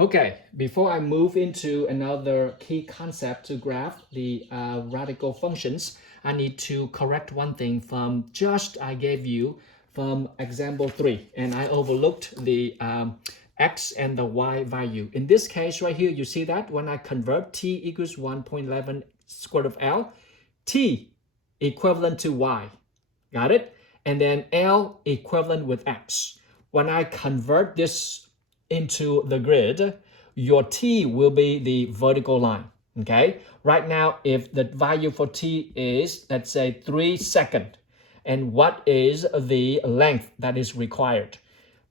Okay, before I move into another key concept to graph the radical functions, I need to correct one thing from just I gave you from example 3, and I overlooked the x and the y value. In this case right here, you see that when I convert t equals 1.11 square root of L, t equivalent to y, got it? And then L equivalent with x. When I convert this into the grid, your t will be the vertical line, okay? Right now, if the value for t is, let's say 3 seconds, and what is the length that is required?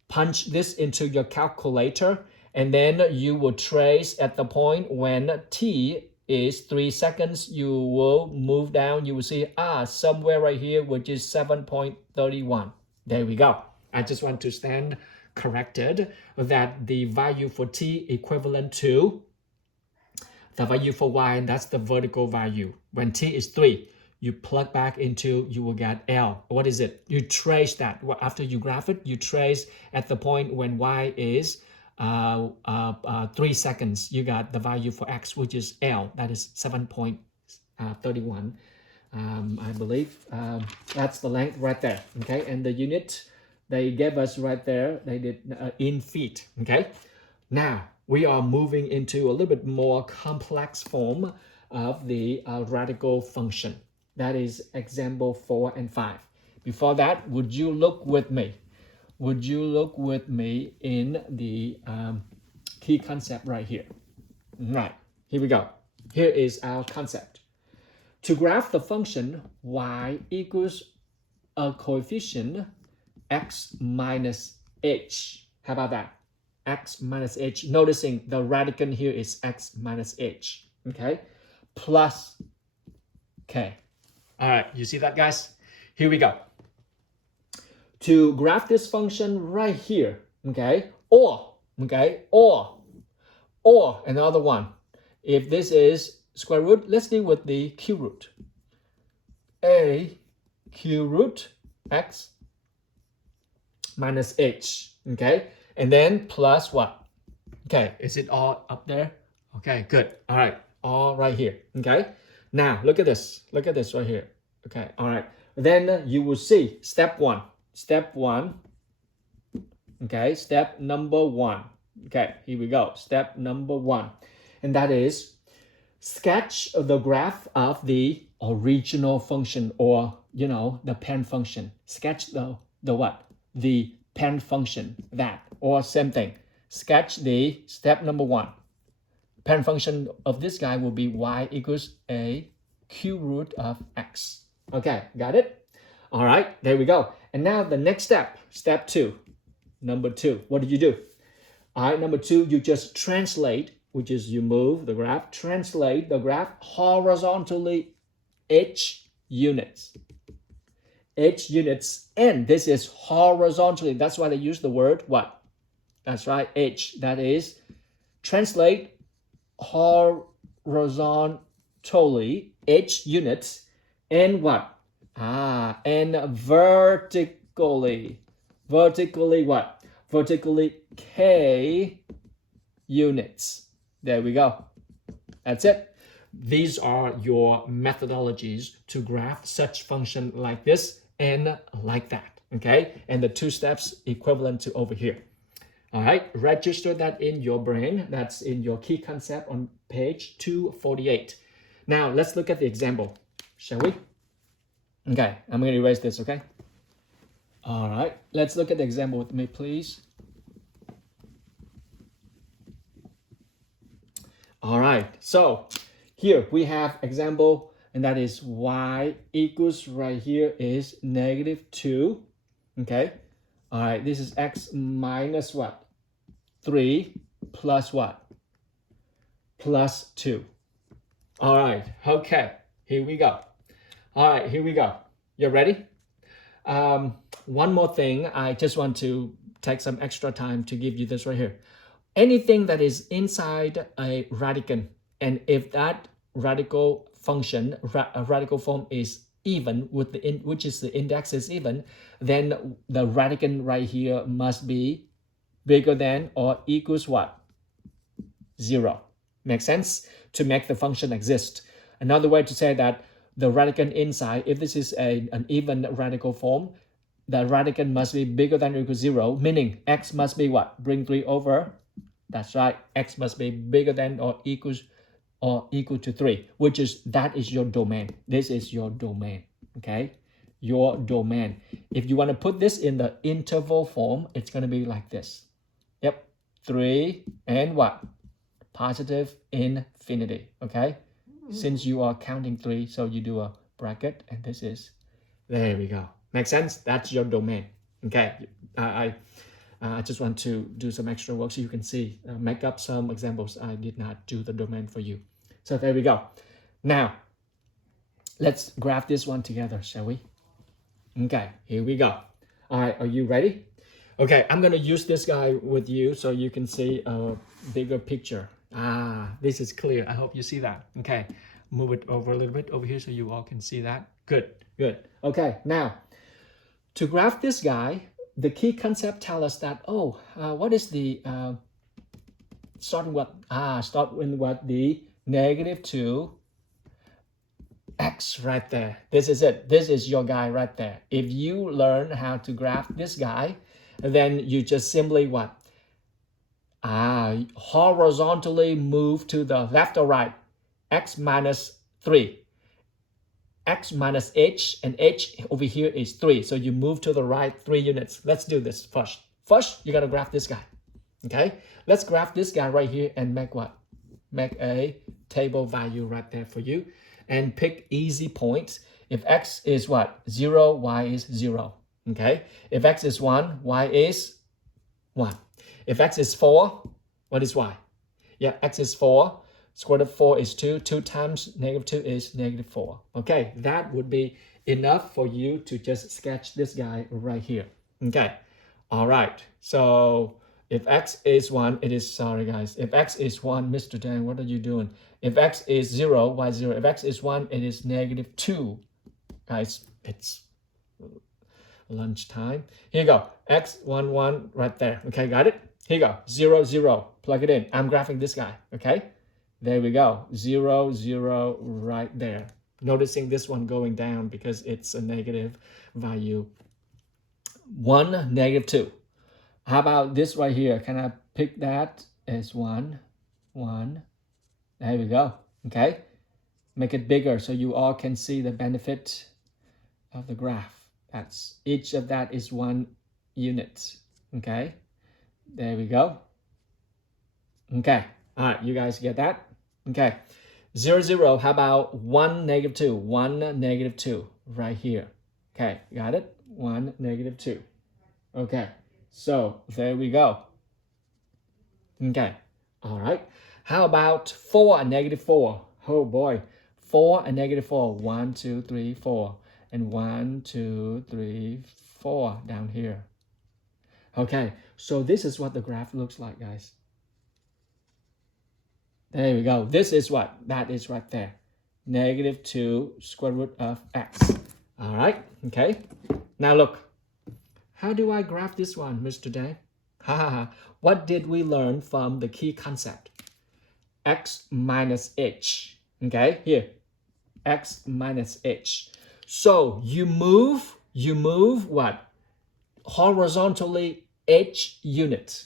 Punch this into your calculator, and then you will trace at the point when t is 3 seconds, you will move down, you will see, somewhere right here, which is 7.31. There we go. I just want to stand corrected that the value for t equivalent to the value for y, that's the vertical value. When t is 3, you plug back into, you will get L. What is it? You trace that. After you graph it, you trace at the point when y is 3 seconds, you got the value for x, which is L. That is 7.31. I believe that's the length right there. Okay, and the unit they gave us right there, they did in feet. Okay, now we are moving into a little bit more complex form of the radical function. That is example 4 and 5. Before that, would you look with me? Would you look with me in the key concept right here? Right, here we go. Here is our concept. To graph the function y equals a coefficient x minus h. How about that? X minus h. Noticing the radicand here is x minus h. Okay? Plus k. All right, you see that, guys? Here we go. To graph this function right here, okay? Or another one. If this is square root, let's deal with the cube root. A cube root x minus h, okay? And then plus what? Okay, is it all up there? Okay, good. All right, all right here, okay? Now, look at this right here. Okay, all right. Then you will see step one, okay? Step number 1. Okay, here we go. Step number 1. And that is sketch the graph of the original function, or, the parent function. Sketch the what? The parent function, that, or same thing. Sketch the step number 1. Parent function of this guy will be y equals a cube root of x. Okay, got it? All right, there we go. And now the next step, step 2, number 2. What do you do? All right, number 2, you just translate, which is you move the graph, translate the graph horizontally h units. H units, and this is horizontally. That's why they use the word what? That's right, h. That is translate horizontally h units, and what? And vertically what? Vertically k units. There we go. That's it. These are your methodologies to graph such function like this and like that, okay? And the 2 steps equivalent to over here. All right, register that in your brain. That's in your key concept on page 248. Now, let's look at the example, shall we? Okay, I'm going to erase this, okay? All right, let's look at the example with me, please. All right, so here we have example, and that is y equals right here is -2, okay? All right, this is x minus what? 3 plus what? Plus 2. All right, okay, here we go. All right, here we go. You ready? One more thing, I just want to take some extra time to give you this right here. Anything that is inside a radicand, and if that radical function, radical form is even with the which is the index is even, then the radicand right here must be bigger than or equals what? 0. Make sense? To make the function exist. Another way to say that the radicand inside, if this is an even radical form, the radicand must be bigger than or equal to 0, meaning x must be what? Bring 3 over. That's right. X must be bigger than or equal to 3, which is, that is your domain. This is your domain, okay? Your domain. If you want to put this in the interval form, it's going to be like this. Yep. 3 and what? Positive infinity, okay? Since you are counting 3, so you do a bracket, and this is, there we go. Make sense? That's your domain, okay? I just want to do some extra work so you can see, make up some examples. I did not do the domain for you. So there we go. Now, let's graph this one together, shall we? Okay, here we go. All right, are you ready? Okay, I'm going to use this guy with you so you can see a bigger picture. This is clear. I hope you see that. Okay, move it over a little bit over here so you all can see that. Good, good. Okay, now, to graph this guy, the key concept tells us that, what is the, starting with what, the -2 x right there. This is it. This is your guy right there. If you learn how to graph this guy, then you just simply what? Horizontally move to the left or right. X minus 3. X minus h, and h over here is 3. So you move to the right 3 units. Let's do this first. First, you got to graph this guy. Okay? Let's graph this guy right here and make what? Make a table value right there for you. And pick easy points. If x is what? 0, y is 0. Okay? If x is 1, y is 1. If x is 4, what is y? Yeah, x is 4. Square root of 4 is 2. 2 times -2 is -4. Okay, that would be enough for you to just sketch this guy right here. Okay, all right. So if x is 1, it is, sorry guys, if x is 1, Mr. Dan, what are you doing? If x is 0, y 0. If x is 1, it is -2. Guys, it's lunchtime. Here you go. X, 1, 1, right there. Okay, got it? Here you go. 0, 0. Plug it in. I'm graphing this guy. Okay? There we go. 0, 0, right there. Noticing this one going down because it's a negative value. 1, -2. How about this right here? Can I pick that as 1, 1? There we go. Okay? Make it bigger so you all can see the benefit of the graph. That's, each of that is 1 unit. Okay? There we go. Okay. All right, you guys get that? Okay. 0, 0. How about 1, -2? 1, -2 right here. Okay, got it? 1, -2. Okay. So there we go. Okay. All right. How about 4 and -4? Oh boy. 4 and -4. 1, 2, 3, 4. And 1, 2, 3, 4 down here. Okay. So this is what the graph looks like, guys. There we go. This is what? That is right there. -2 square root of x. All right. Okay. Now look. How do I graph this one, Mr. Dan? What did we learn from the key concept? X minus h. Okay, here. X minus h. So you move what? Horizontally h unit.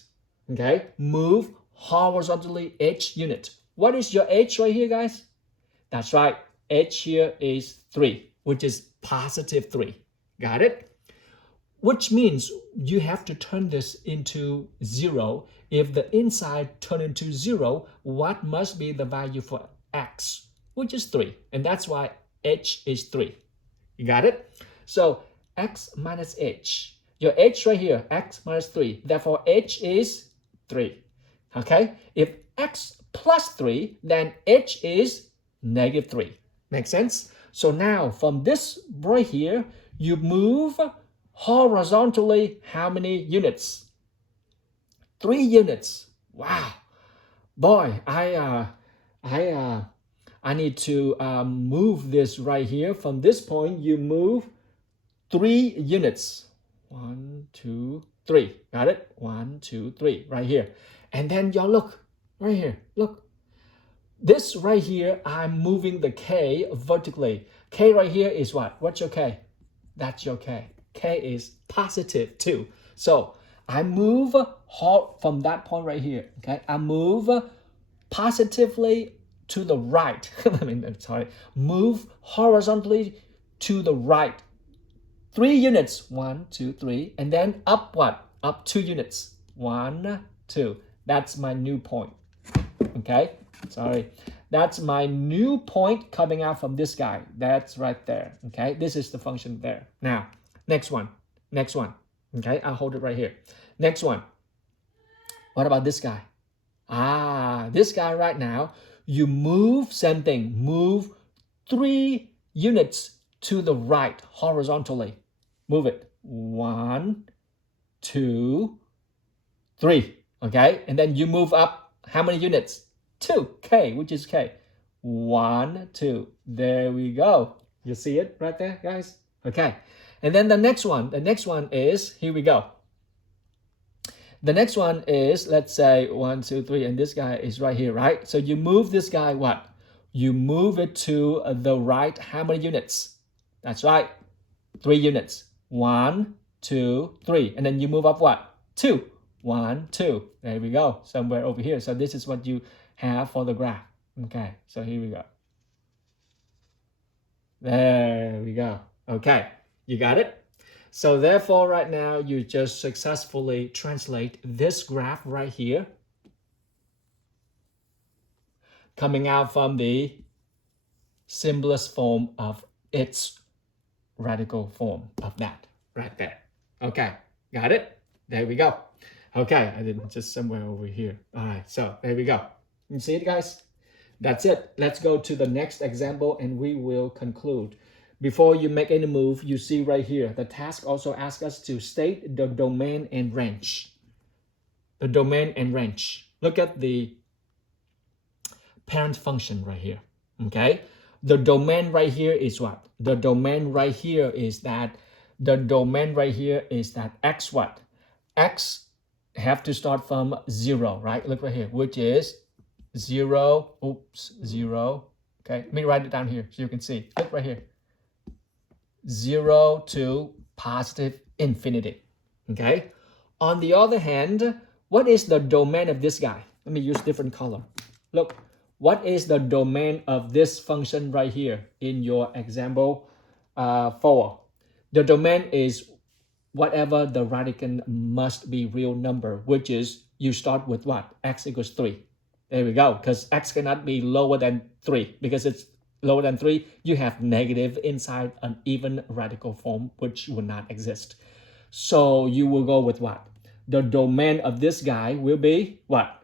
Okay, move horizontally h unit. What is your h right here, guys? That's right. H here is 3, which is positive 3. Got it? Which means you have to turn this into 0. If the inside turn into 0, what must be the value for x, which is 3. And that's why h is 3. You got it? So x minus h. Your h right here, x minus 3. Therefore, h is 3. Okay? If x plus 3, then h is -3. Make sense? So now from this right here, you move horizontally how many units? 3 units. Wow. Boy, I need to move this right here. From this point, you move 3 units. 1, 2, 3. Got it? 1, 2, 3 right here. And then y'all look Right here, look. This right here, I'm moving the k vertically. K right here is what? What's your k? That's your k. K is positive 2. So I move from that point right here. Okay, I move positively to the right. Move horizontally to the right. 3 units. 1, 2, 3. And then up what? Up 2 units. 1, 2. That's my new point. Okay, sorry. That's my new point coming out from this guy. That's right there. Okay, this is the function there. Now, next one. Okay, I'll hold it right here. Next one. What about this guy? This guy right now, you move, same thing, move 3 units to the right horizontally. Move it. 1, 2, 3. Okay, and then you move up how many units? 2. K, which is K. 1, 2. There we go. You see it right there, guys? Okay, and then the next one is, here we go. The next one is, let's say 1, 2, 3, and this guy is right here, right? So you move this guy what? You move it to the right how many units? That's right, 3 units. 1, 2, 3, and then you move up what? 2. 1, 2. There we go, somewhere over here. So this is what you have for the graph. Okay, so here we go. There we go. Okay, you got it? So therefore, right now, you just successfully translate this graph right here, coming out from the simplest form of its radical form of that right there. Okay, got it? There we go. Okay, I did just somewhere over here. All right, so there we go. You see it, guys? That's it. Let's go to the next example and we will conclude. Before you make any move, you see right here, the task also asks us to state the domain and range. The domain and range. Look at the parent function right here, okay? The domain right here is what? The domain right here is that, x what? X have to start from 0, right? Look right here, which is 0, 0. Okay, let me write it down here so you can see. Look right here. 0 to positive infinity. Okay. On the other hand, what is the domain of this guy? Let me use different color. Look, what is the domain of this function right here in your example 4? The domain is whatever the radicand must be real number, which is you start with what? X equals 3. There we go, because x cannot be lower than 3, because it's lower than 3, you have negative inside an even radical form, which will not exist. So you will go with what? The domain of this guy will be what?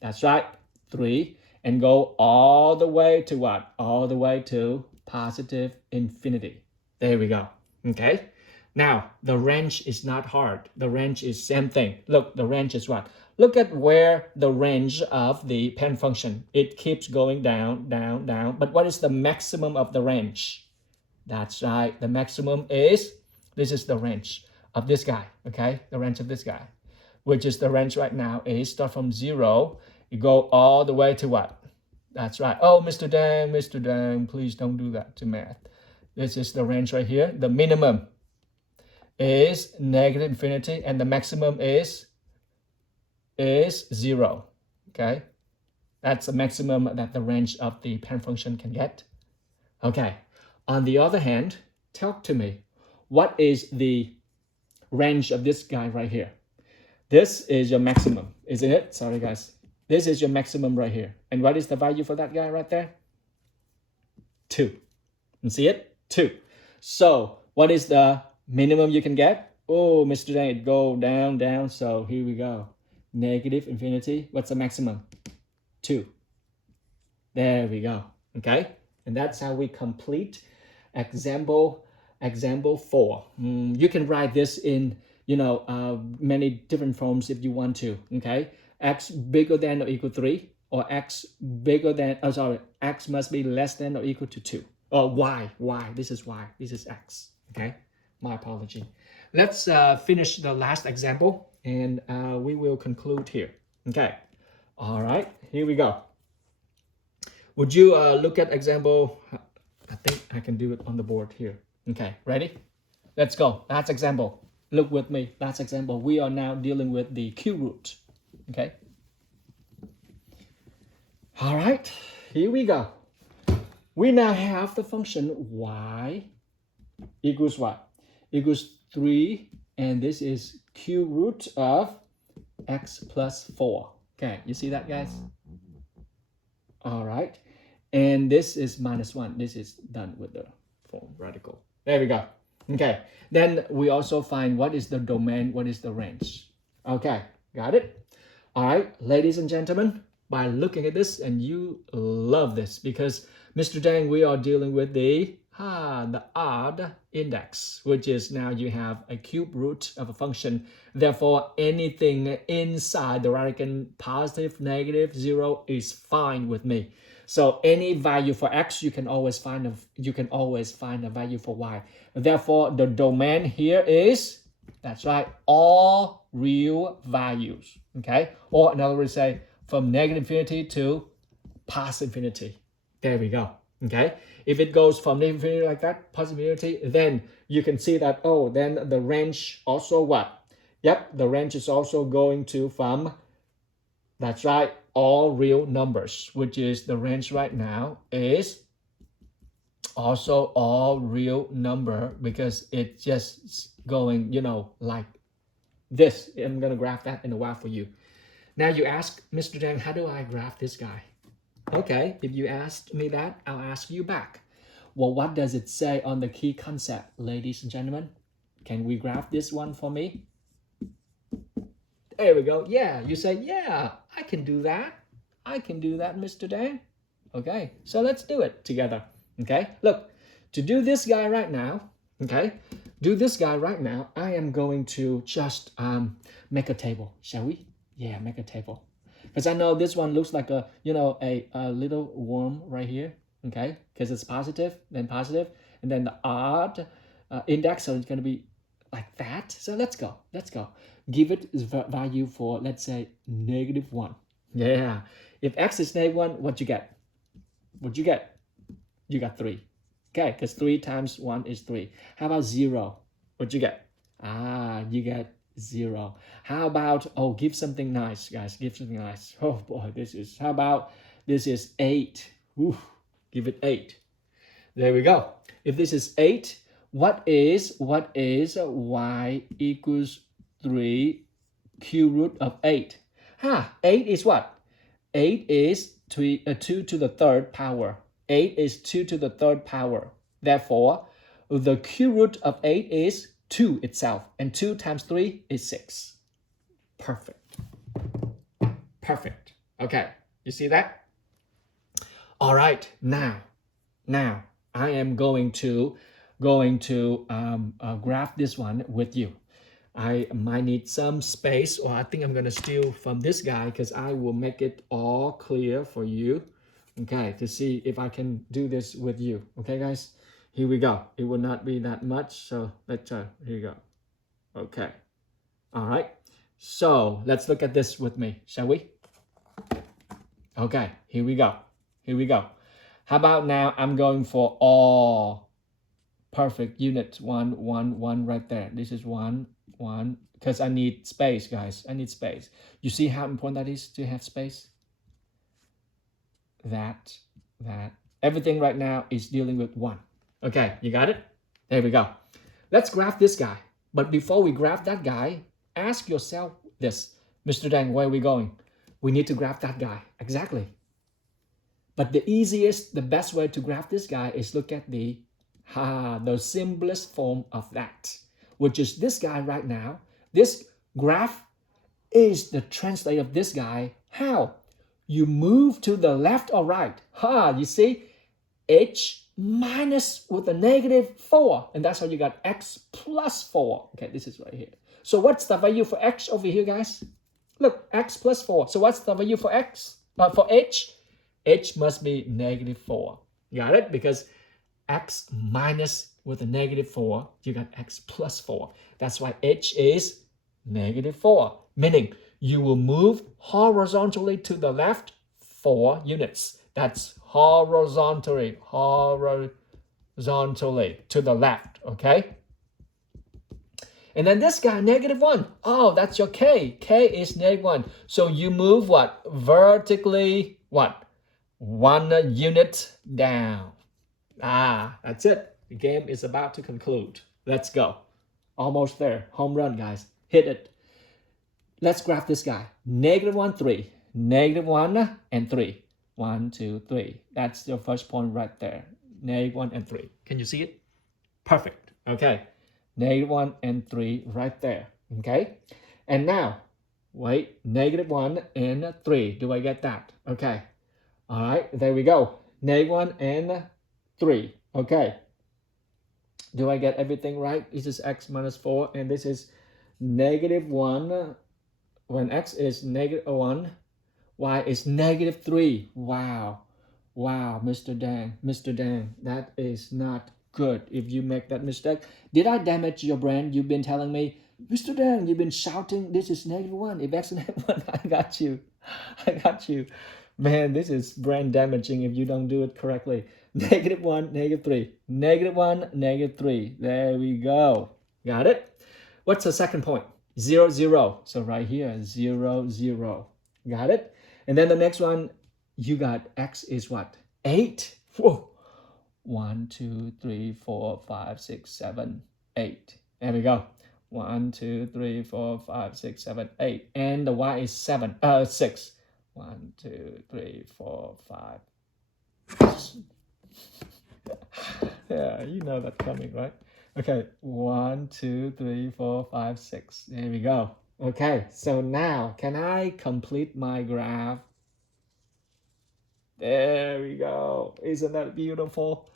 That's right, 3, and go all the way to what? All the way to positive infinity. There we go, okay? Now, the range is not hard. The range is same thing. Look, the range is what? Look at where the range of the parent function. It keeps going down, down, down. But what is the maximum of the range? That's right. The maximum is, this is the range of this guy, okay? The range of this guy, which is the range right now is start from 0. You go all the way to what? That's right. Oh, Mr. Dang, please don't do that to math. This is the range right here. The minimum is negative infinity and the maximum is 0. Okay, that's the maximum that the range of the parent function can get. Okay, on the other hand, talk to me. What is the range of this guy right here? This is your maximum, isn't it? Sorry, guys. This is your maximum right here. And what is the value for that guy right there? 2. You see it? 2. So what is the minimum you can get? Oh, Mr. Dang, it go down, down. So here we go. Negative infinity. What's the maximum? 2. There we go. Okay, and that's how we complete example 4. You can write this in many different forms if you want to. Okay, x bigger than or equal to 3, or x bigger than x must be less than or equal to 2, or y. This is y. This is x. Okay, my apology. Let's finish the last example and we will conclude here. Okay, All right, here we go. Would you look at example? I think I can do it on the board here. Okay, ready? Let's go. That's example. Look with me. That's example. We are now dealing with the cube root. Okay. All right, here we go. We now have the function y equals what? Equals 3, and this is cube root of x plus 4. Okay, you see that, guys? All right, and this is minus 1. This is done with the form radical. There we go. Okay, then we also find what is the domain, what is the range. Okay, got it? All right, ladies and gentlemen, by looking at this, and you love this because Mr. Dang, we are dealing with the odd index, which is now you have a cube root of a function. Therefore, anything inside the radical positive, negative, 0 is fine with me. So any value for x, you can always find a value for y. Therefore, the domain here is, that's right, all real values. Okay, or another way to say, from negative infinity to positive infinity. There we go. Okay, if it goes from negative infinity like that, positive infinity, then you can see that, oh, then the range also what? Yep, the range is also going to from, that's right, all real numbers, which is the range right now is also all real number because it's just going, like this. I'm going to graph that in a while for you. Now you ask, Mr. Dang, how do I graph this guy? Okay, if you asked me that, I'll ask you back. Well, what does it say on the key concept, ladies and gentlemen? Can we graph this one for me? There we go. Yeah, you say, yeah, I can do that. I can do that, Mr. Dang. Okay, so let's do it together. Okay, look, to do this guy right now, okay, I am going to just make a table, shall we? Yeah, make a table. Because I know this one looks like a little worm right here, okay? Because it's positive, and then the odd index, so it's going to be like that. So let's go. Give it value for, let's say, -1. Yeah. If x is -1, what you get? You got 3. Okay, because 3 times 1 is 3. How about 0? What you get? You get 0. How about, give something nice, guys. Give something nice. Oh boy, how about this is 8. Ooh, give it 8. There we go. If this is 8, what is y equals 3 cube root of 8? 8 is what? 8 is 2 to the third power. 8 is 2 to the third power. Therefore, the cube root of 8 is 2 itself, and 2 times 3 is 6. Perfect. Okay, you see that? All right, now I am going to graph this one with you. I might need some space, or I think I'm gonna steal from this guy because I will make it all clear for you. Okay, to see if I can do this with you. Okay, guys? Here we go. It will not be that much, so let's try. Here you go. Okay. All right. So let's look at this with me, shall we? Okay, here we go. How about now I'm going for all perfect units. 1, 1, 1 right there. This is 1, 1, because I need space, guys. I need space. You see how important that is to have space? That. Everything right now is dealing with 1. Okay, you got it? There we go. Let's graph this guy. But before we graph that guy, ask yourself this. Mr. Dang, where are we going? We need to graph that guy. Exactly. But the best way to graph this guy is look at the simplest form of that, which is this guy right now. This graph is the translate of this guy. How? You move to the left or right. You see? H minus with a -4. And that's how you got x plus 4. Okay, this is right here. So what's the value for x over here, guys? Look, x plus 4. So what's the value for x? For h? H must be -4. Got it? Because x minus with a -4, you got x plus 4. That's why h is -4. Meaning you will move horizontally to the left 4 units. That's horizontally to the left, okay? And then this guy, -1. Oh, that's your k. K is -1. So you move what? Vertically, what? 1 unit down. Ah, that's it. The game is about to conclude. Let's go. Almost there. Home run, guys. Hit it. Let's graph this guy. -1, 3. -1 and 3. 1, 2, 3. That's your first point right there. -1 and 3. Can you see it? Perfect. Okay. -1 and 3 right there. Okay. And now, wait. -1 and 3. Do I get that? Okay. All right. There we go. -1 and 3. Okay. Do I get everything right? This is x minus 4, and this is -1. When x is -1, y is -3. Wow. Wow, Mr. Dan, that is not good if you make that mistake. Did I damage your brain? You've been telling me, Mr. Dan, you've been shouting, this is -1. If x is -1, I got you. Man, this is brain damaging if you don't do it correctly. -1, -3. -1, -3. There we go. Got it? What's the second point? 0, 0. So right here, 0, 0. Got it? And then the next one, you got x is what? 8. Whoa. 1, 2, 3, 4, 5, 6, 7, 8. There we go. 1, 2, 3, 4, 5, 6, 7, 8. And the y is 6. 1, 2, 3, 4, 5. Yeah, you know that's coming, right? Okay, 1, 2, 3, 4, 5, 6. There we go. Okay, so now can I complete my graph? There we go. Isn't that beautiful?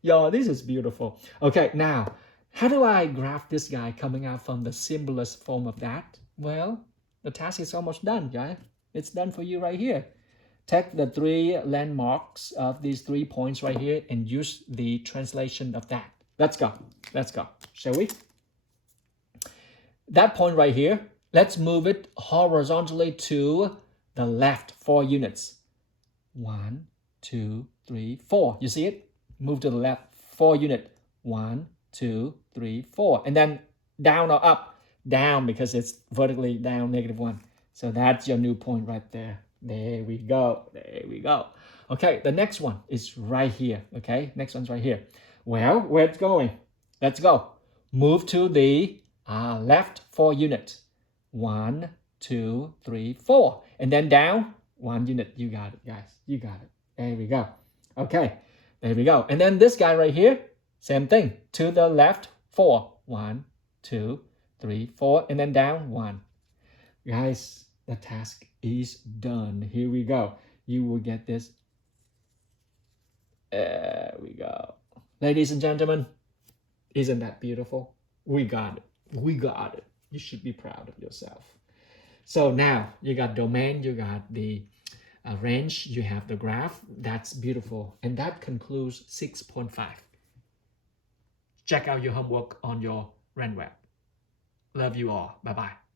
Yo, this is beautiful. Okay, now, how do I graph this guy coming out from the simplest form of that? Well, the task is almost done, guys. It's done for you right here. Take the 3 landmarks of these 3 points right here and use the translation of that. Let's go. Let's go. Shall we? That point right here, let's move it horizontally to the left 4 units. 1, 2, 3, 4. You see it? Move to the left 4 unit. 1, 2, 3, 4. And then down or up? Down, because it's vertically down, -1. So that's your new point right there. There we go. There we go. Okay, the next one is right here. Okay, next one's right here. Well, where it's going? Let's go. Move to the left 4 unit. 1, 2, 3, 4. And then down 1 unit. You got it, guys. You got it. There we go. Okay, there we go. And then this guy right here, same thing. To the left 4. 1, 2, 3, 4. And then down 1. Guys, the task is done. Here we go. You will get this. There we go. Ladies and gentlemen, isn't that beautiful? We got it. We got it. You should be proud of yourself. So now you got domain, you got the range, you have the graph. That's beautiful. And that concludes 6.5. Check out your homework on your RenWeb. Love you all. Bye-bye.